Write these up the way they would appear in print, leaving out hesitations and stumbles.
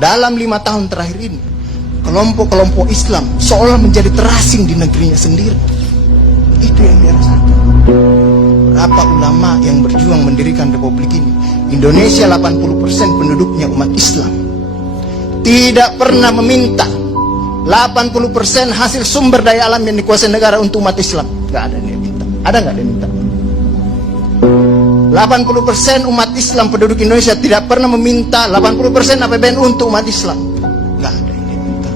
dalam 5 tahun terakhir ini, kelompok-kelompok Islam seolah menjadi terasing di negerinya sendiri. Itu yang dia rasakan. Berapa ulama yang berjuang mendirikan republik ini? Indonesia 80% penduduknya umat Islam. Tidak pernah meminta 80% hasil sumber daya alam yang dikuasai negara untuk umat Islam. Gak ada yang dia minta. Ada gak dia minta? 80% umat Islam penduduk Indonesia tidak pernah meminta 80% APBN untuk umat Islam. Gak ada yang dia minta.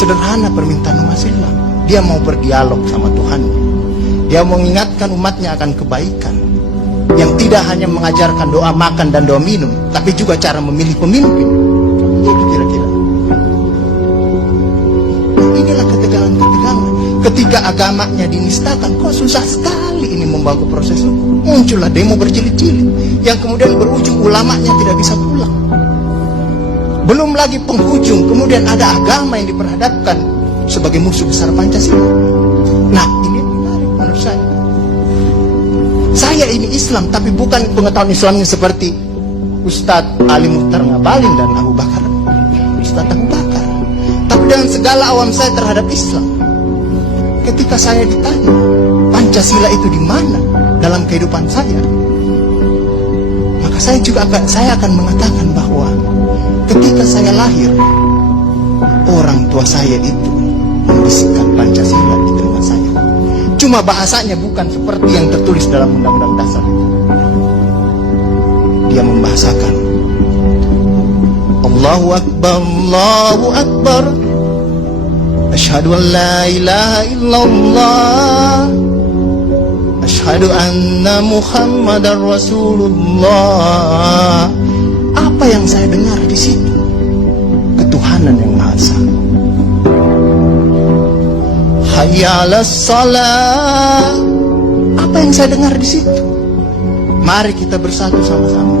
Sederhana permintaan umat Islam. Dia mau berdialog sama Tuhan. Dia mengingatkan umatnya akan kebaikan, yang tidak hanya mengajarkan doa makan dan doa minum, tapi juga cara memilih pemimpin. Itu kira-kira. Inilah ketegangan-ketegangan. Ketika agamanya dinistakan, kok susah sekali ini membawa ke proses hukum. Muncullah demo berjilid-jilid, yang kemudian berujung ulamanya tidak bisa pulang. Belum lagi penghujung, kemudian ada agama yang diperhadapkan sebagai musuh besar Pancasila. Nah, ini menarik menurut saya. Saya ini Islam, tapi bukan pengetahuan Islamnya seperti Ustadz Ali Muhtar Ngabalin dan Abu Bakar, Ustadz Abu Bakar. Tapi dengan segala awam saya terhadap Islam, ketika saya ditanya Pancasila itu di mana dalam kehidupan saya, maka saya akan mengatakan bahwa ketika saya lahir, orang tua saya itu membisikkan Pancasila di telinga saya. Cuma bahasanya bukan seperti yang tertulis dalam Undang-Undang Dasar. Dia membahasakan Allahu Akbar, Allahu Akbar, Asyhadu an la ilaha illallah, Asyhadu anna Muhammadar Rasulullah. Apa yang saya dengar di situ? Ketuhanan yang Maha Esa. Hayya 'alas shalah. Apa yang saya dengar di situ? Mari kita bersatu sama-sama,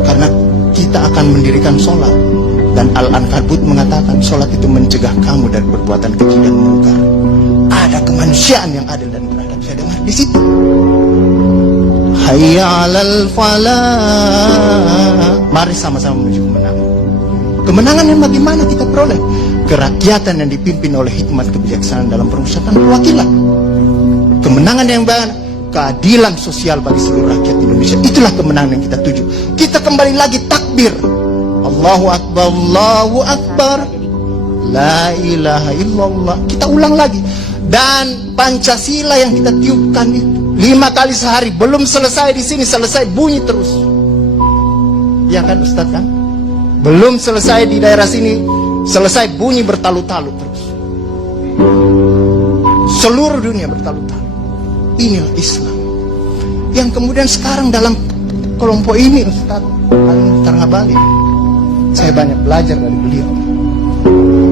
karena kita akan mendirikan sholat. Dan Al-Ankabut mengatakan sholat itu mencegah kamu dari perbuatan keji dan mungkar. Ada kemanusiaan yang adil dan beradab. Saya dengar di situ. Hayya 'alal falah. Mari sama-sama menuju kemenangan. Kemenangan yang bagaimana kita peroleh? Kerakyatan yang dipimpin oleh hikmat kebijaksanaan dalam permusyawaratan perwakilan. Kemenangan yang bagaimana? Keadilan sosial bagi seluruh rakyat Indonesia. Itulah kemenangan yang kita tuju. Kita kembali lagi takbir. Allahu Akbar, Allahu Akbar, la ilaha illallah. Kita ulang lagi. Dan Pancasila yang kita tiupkan itu 5 kali sehari, belum selesai di sini, selesai bunyi terus. Ya kan Ustadz kan? Belum selesai di daerah sini, selesai bunyi bertalu-talu terus. Seluruh dunia bertalu-talu. Inilah Islam. Yang kemudian sekarang dalam kelompok ini Ustadz Ali Muhtar Ngabalin, saya banyak belajar dari beliau.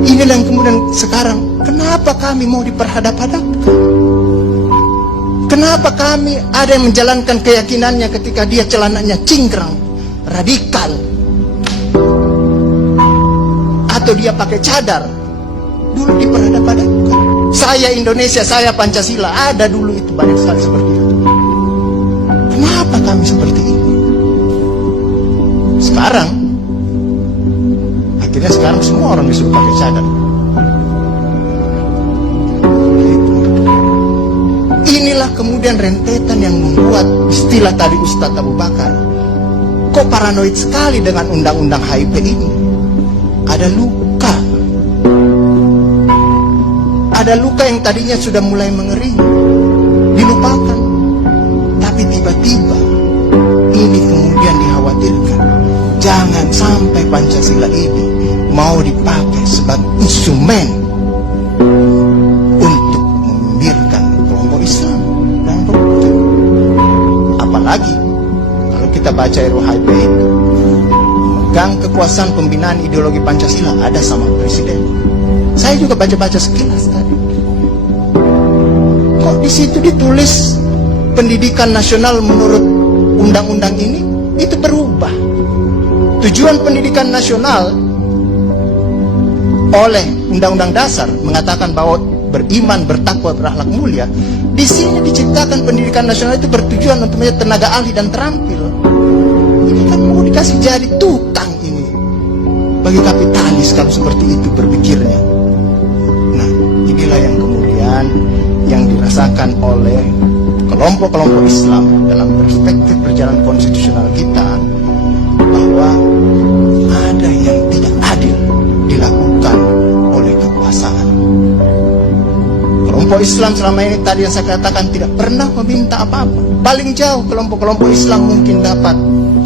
Inilah yang kemudian sekarang, kenapa kami mau diperhadap-hadapkan? Kenapa kami ada yang menjalankan keyakinannya ketika dia celananya cingkrang, radikal, atau dia pakai cadar, dulu diperhadap-hadapkan. Saya Indonesia, saya Pancasila, ada dulu itu banyak sekali seperti itu. Kenapa kami seperti ini? Sekarang akhirnya semua orang disuruh pakai cadar. Inilah kemudian rentetan yang membuat istilah tadi Ustadz Abu Bakar, kok paranoid sekali dengan undang-undang HIP ini. Ada luka. Ada luka yang tadinya sudah mulai mengering, dilupakan. Tapi tiba-tiba ini kemudian dikhawatirkan, jangan sampai Pancasila ini mau dipakai sebagai instrumen untuk membiarkan kelompok Islam dan kelompok. Apalagi kalau kita baca RUHP itu, memegang kekuasaan pembinaan ideologi Pancasila ada sama presiden. Saya juga baca-baca sekilas tadi. Kok di situ ditulis pendidikan nasional menurut undang-undang ini itu berubah. Tujuan pendidikan nasional oleh Undang-Undang Dasar mengatakan bahwa beriman, bertakwa, berakhlak mulia. Di sini diciptakan pendidikan nasional itu bertujuan untuk menjadi tenaga ahli dan terampil. Ini kan mau dikasih jadi tukang ini bagi kapitalis kalau seperti itu berpikirnya. Nah, inilah yang kemudian yang dirasakan oleh kelompok-kelompok Islam dalam perspektif perjalanan konstitusional kita, bahwa ada yang tidak adil dilakukan oleh kekuasaan. Kelompok Islam selama ini tadi yang saya katakan tidak pernah meminta apa-apa. Paling jauh kelompok-kelompok Islam mungkin dapat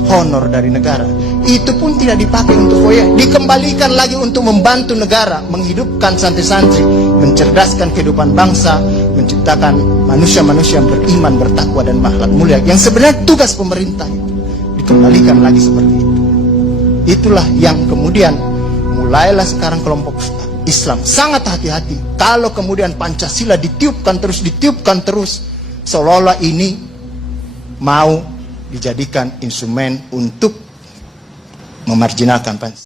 honor dari negara. Itu pun tidak dipakai untuk proyek, dikembalikan lagi untuk membantu negara, menghidupkan santri-santri, mencerdaskan kehidupan bangsa, menciptakan manusia-manusia yang beriman, bertakwa dan berakhlak mulia. Yang sebenarnya tugas pemerintah itu dikembalikan lagi seperti itu. Itulah yang kemudian mulailah sekarang kelompok Islam sangat hati-hati kalau kemudian Pancasila ditiupkan terus, seolah-olah ini mau dijadikan instrumen untuk memarjinalkan Pancasila.